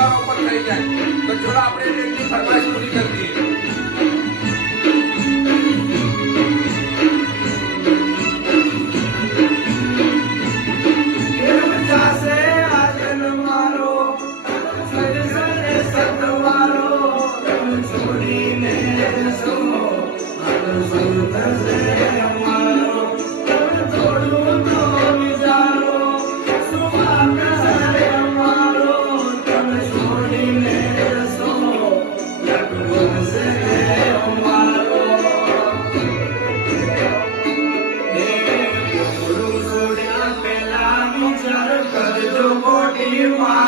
પરિવારો પર થઈ જાય તો જો આપણે એમની ફરમાઈશ પૂરી કરી દઈએ. You